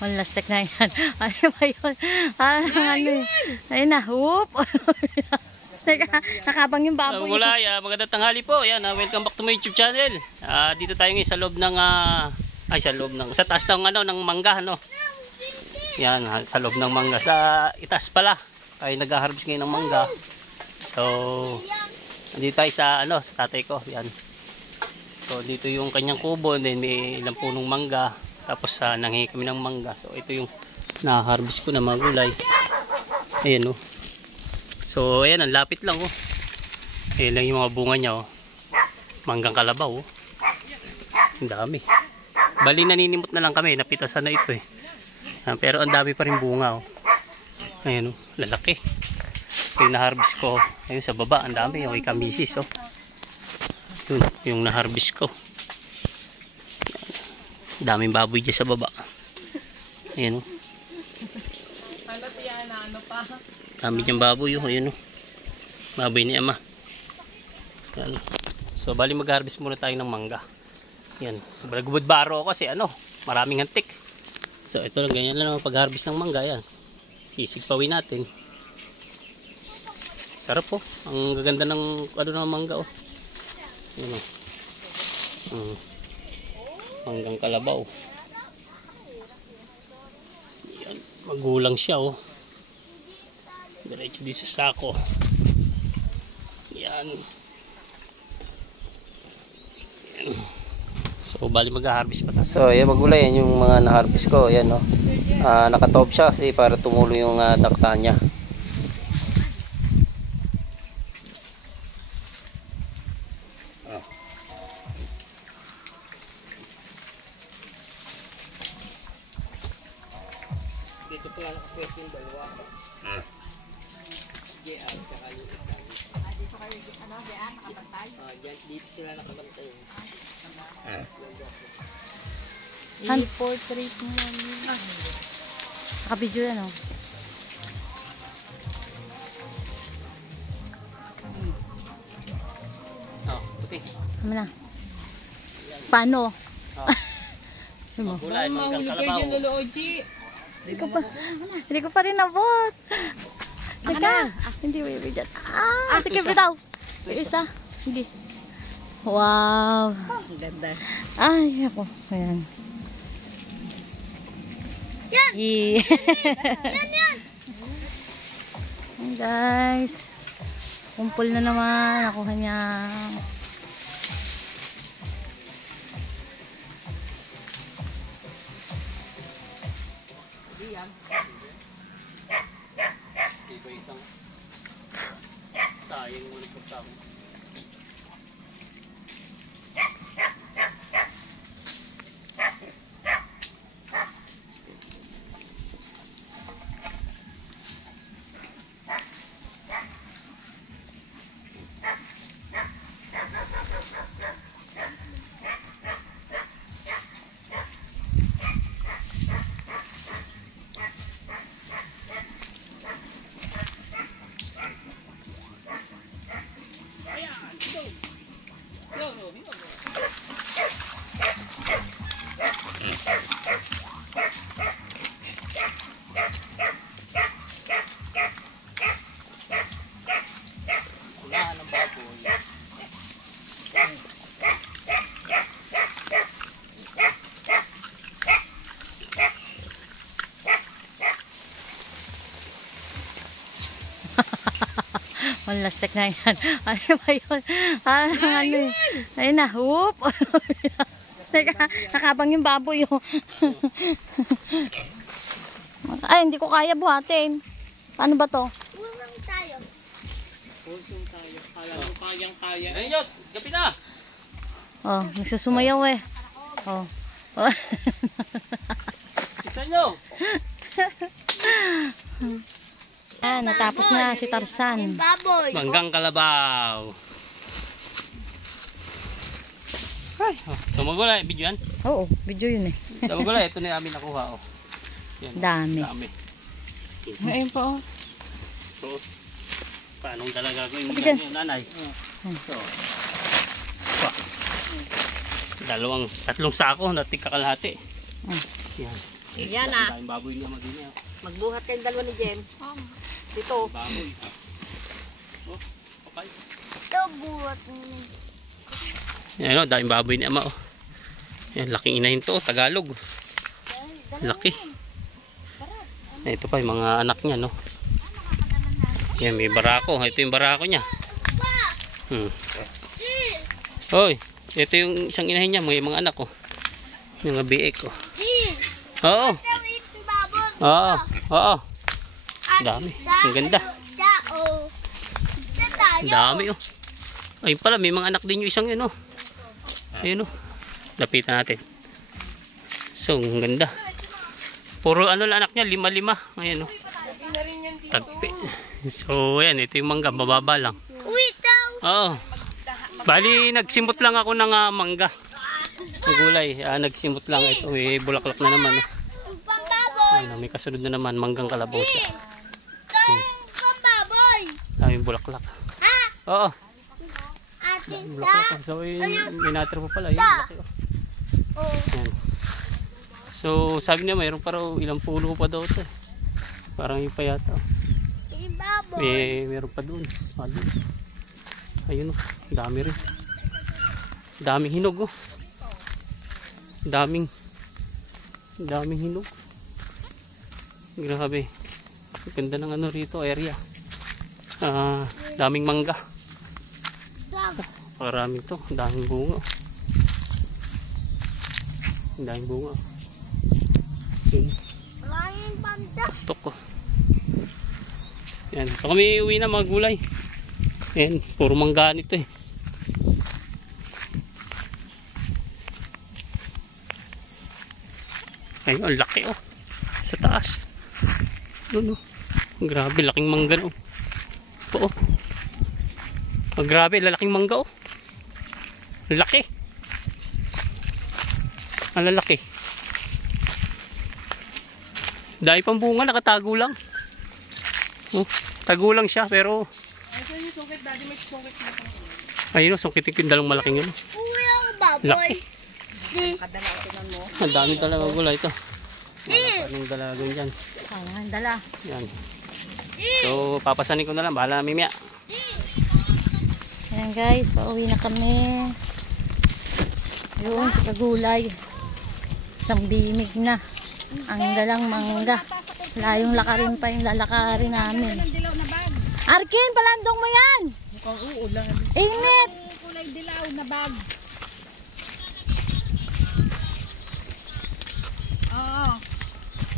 Malastek na yan. Ano ba yun? Ano yun? Ayun na. Whoop! Teka, nakabang yung baboy. Mulay, magandang tanghali po. Yan, welcome back to my YouTube channel. Dito tayo ngayon sa loob ng sa taas ng ng mangga, no. Yan, sa loob ng mangga, sa itaas pala. Tayo nag-harvest ngayon ng mangga. So, dito tayo sa sa tatay ko, yan. So, dito yung kanyang kubo, then may ilang punong mangga. Tapos nanghingi kami ng mangga. So, ito yung na-harvest ko na mga gulay. Ayan, no. So, ayan, ang lapit lang, oh. Ayan lang yung mga bunga niya, oh. Manggang kalabaw, oh. Ang dami. Bali, naninimot na lang kami. Napitasan na ito, eh. Pero ang dami pa rin bunga, oh. Ayan, oh. Lalaki. So, yung na-harvest ko, ayun, sa baba, ang dami. Okay, kamisis, oh. Yun, yung na-harvest ko. Daming baboy dyan sa baba. Ayan, oh. Dami dyan baboy, oh. Ayan, oh. Baboy ni ama. Ayan. So, bali mag-harvest muna tayo ng mangga. Ayan. Nagubod baro ako kasi maraming antik. So, ito lang, ganyan lang pag-harvest ng mangga. Ayan. Sisigpawin natin. Sarap, oh. Ang gaganda ng ng mangga, oh. Ayan, oh. Manggang kalabaw. Ayan. Magulang siya, oh. Diretso dito sa sako. Yan. Yan. So, bali mag-harvest pa tayo. So, yan magulay. Yan yung mga na-harvest ko. Yan, no. Nakatob siya kasi para tumulo yung dakta niya. Dito pala nakapwes yung dalawa. Dito kayo, diyan, nakabantay? Dito sila nakabantay. I-portrait mo yan. Nakabidyo yan, oh. Puti. Ano na? Paano? Magulay, manggang kalabaw. Hindi ko pa rin nabot. Teka, hindi may bigyan. Sige, bitaw. Yung isa. Hindi. Wow. Ang ganda. Ay, ako. Ayan. Yan! Yan! Ayan, guys. Kumpul na naman. Nakuha niya. Iba-isang sayang mo ng pagkakong. Malastek na yan. Ano ba yun? Ano yun? Ayun na. Whoop! Teka, nakabang yung baboy, oh. Ay, hindi ko kaya buhatin. Paano ba to? Pulsong tayo. Kala mo kayang-kaya. Ayun, gabi na! Oh, nagsusumayaw, eh. Oh. Isa nyo! Natapos na si Tarzan. Baboy. Manggang kalabaw. Ay, so magulay, video yan. Oo, video yun, eh. So magulay, ito na yung amin nakuha, oh. Yan, Dami. Dami. Ayun po, oh. So, paano talaga ko yung Bigan. nanay? So, tatlong sako na tigkakalahati. Yan. Yan ah. Ang baboy niya magini. Magbuhat kayong dalawa ni Jem. Dito. Baboy. Oh, okay. Ito buhat mo. Yan o, daming baboy ni ama oh. Yan, laking inahin to, Tagalog. Laki. Ito pa yung mga anak niya, no. Yan, may barako. Ito yung barako niya. Hoy, ito yung isang inahin niya, may mga anak oh. Yung mga biik oh. Oo. Oo. Oo. Dami. Ang ganda. Ang dami oh. Ayun pala, may mga anak din yung isang yun oh. Ayun oh. Lapitan natin. So, ang ganda. Puro ano lang anak niya, 5-5. Ayan oh. Tagpi. So, ayan, ito yung mangga, bababa lang. Oo. Bali, nagsimot lang ako ng mangga. Ang gulay, nagsimot lang ito. Bulaklak na naman oh. Ayun, may kasunod na naman, manggang kalabaw siya. Daming bulaklak. Oo. Bulaklak. So, may natira po pala. Yun, laki oh. Yan. So sabi niya mayroon pa raw ilang puno pa daw ito. Parang yung pa yata. Meron pa doon. Ayun oh, dami rin. Daming hinog oh. Daming hinog. Grabe. Ganda ng ano rito, area. Daming mangga. Maraming to, daming bunga. Daming bunga. Tok ko. Yan. So kami uwi na mga gulay. Yan. Puro mangga nito eh. Ayun. Ang laki oh. Sa taas. Doon oh. Grabe. Laking mangga oh. Oo. Oh, grabe. Lalaking mangga oh. Laki. Ang lalaki. Dahil pang bunga, nakatago lang. Oh, tago lang siya, pero... Ayun o, sungkitin ko yung dalang malaking yun. Laki. Ang dami talaga gulay ito. Anong dalaga dyan? Ang dala. Yan. So, papasanin ko na lang. Bahala na mimya. Ayan guys, pauwi na kami. Yun, sa kagulay. Isang bimig na. Ang dalang mangga. Layong lakarin pa yung lalakarin namin. Arkin, palandong mo yan! Mukhang uulan. Init! Kulay dilaw na bag. Oo.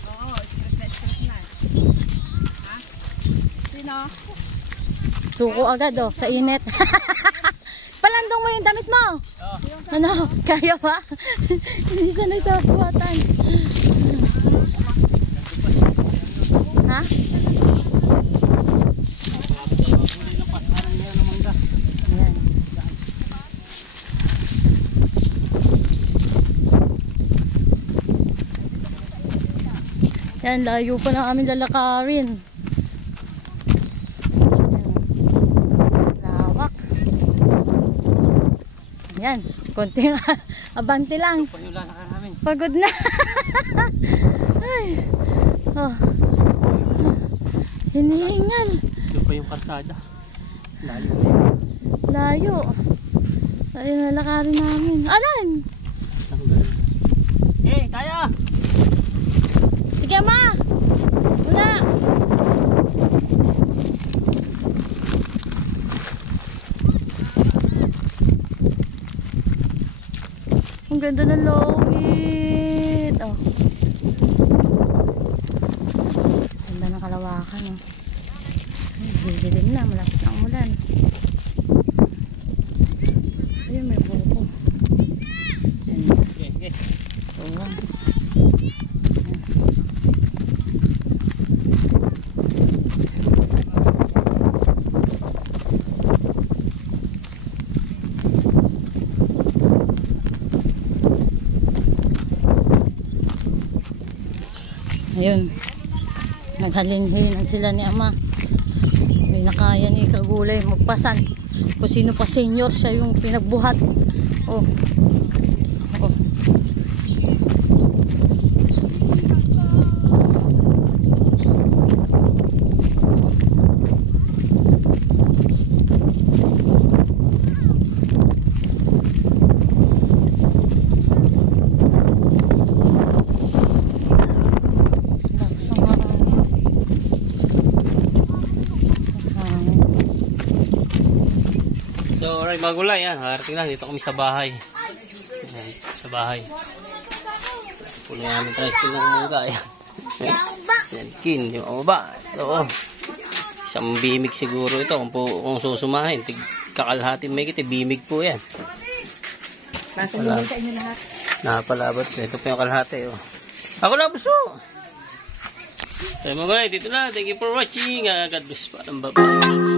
Oo, stress na. Ha? Sino? Suko agad oh, sa init. Palandong mo yung damit mo! Ano? Kaya ba? Hindi sanay sa buhatan. Ha? Ayan. Yan, layo pa na kami lalakarin. Lawak. Yan, konting abante lang. Pagod na. Ay. Oh. Hinihingal. Doon pa yung karsada. Layo. Layo. Layo na lakarin namin. Alan! Hey, kaya! Sige ma! Wala! Ang ganda ng longit. Oh. Ganda ng kalawakan. Oh. Dilim na. Malapit na umulan. Ayun, may buko. Ganda. Okay. Oo. Ayun, naghalin-halinan sila ni ama. Hindi na kaya ni Kagulay magpasan. Kung sino pa senior, siya yung pinagbuhat. Oh. Oh. Alright, mga gulay, yan. Harating lang, dito kami sa bahay. Yan, sa bahay. Pulo namin tricycle ng mangga, yan. Yan, kin, yung baba. Oo. Isang bimig siguro ito, kung susumahin. Kakalhatin may kiti, bimig po yan. Natulungan sa inyo lahat. Napalabot. Ito po yung kalahati, oh. Ako na, buso! So, mga gulay, dito na. Thank you for watching. God bless po. Bye-bye.